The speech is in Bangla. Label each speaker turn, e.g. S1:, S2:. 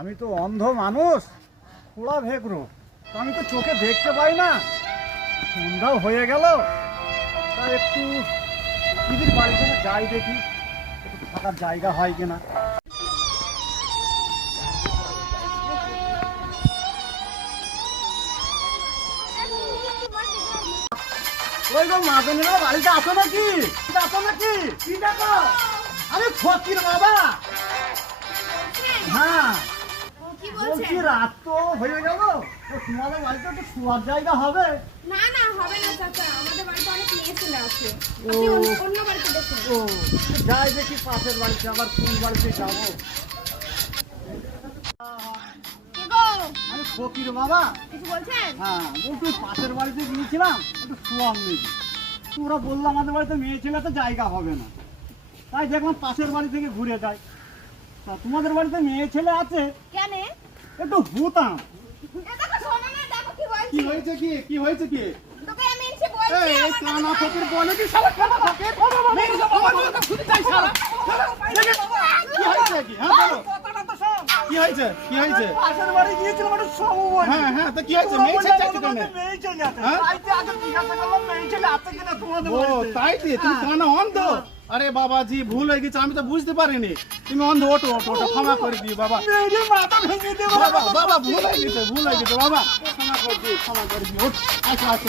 S1: আমি তো অন্ধ মানুষ খোলা ভেগরো। আমি তো চোখে দেখতে পাই না। সন্ধ্যাও হয়ে গেল। তা একটু দিদির বাড়িতে যাই দেখি, একটু থাকার জায়গা হয় কিনা। ওই বাড়িতে আছো নাকি? আছো নাকি? কি আমি ফকির বাবা। হ্যাঁ। বলছি রাত তো হয়ে গেল। তো তোমাদের বাড়িতে একটু শোয়ার জায়গা হবে।
S2: না না হবে না চাচা। আমাদের বাড়িতে অনেক মেয়ে ছেলে আছে। আপনি অন্য- বাড়িতে দেখুন।
S1: ও যাই দেখি পাশের বাড়িতে আবার কোন বাড়িতে যাব। আমি ফকির বাবা।
S2: কিছু বলছেন?
S1: হ্যাঁ বলছি পাশের বাড়িতে গিয়েছিলাম একটু শোয়ার নেই। তোরা বলল আমাদের বাড়িতে মেয়ে ছেলে তো জায়গা হবে না। তাই দেখলাম পাশের বাড়ি থেকে ঘুরে যায় তা তোমাদের বাড়িতে মেয়ে ছেলে আছে? একটু
S2: দেখো কি
S3: হয়েছে। কি কি? হয়েছে কি?
S2: তোকে আমি এসে বলছি
S3: এই এই কানা ফকির বলে কি হয়েছে কি? হ্যাঁ বলো। কি হয়েছে? কি হয়েছে?
S1: পাশের বাড়ি গিয়েছিলাম একটু শোবো বলে।
S3: হ্যাঁ হ্যাঁ তো কি হয়েছে? মেয়ে ছেলে চাইছে কেন?
S1: মেয়ে ছেলে আছে।
S3: হ্যাঁ?
S1: তাই তো আগে জিজ্ঞাসা করলাম মেয়ে ছেলে আছে কিনা তোমাদের
S3: ও তাই দিয়ে? তুমি কানা অন্ধ? আরে বাবাজি ভুল হয়ে গেছে আমি তো বুঝতে পারিনি। তুমি অন্ধ ওটো ওটো ওটো ক্ষমা করে দিও বাবা। বাবা বাবা ভুল হয়ে গেছে ভুল হয়ে গেছে বাবা। ক্ষমা করে দিও ক্ষমা করে দিও আসো আসো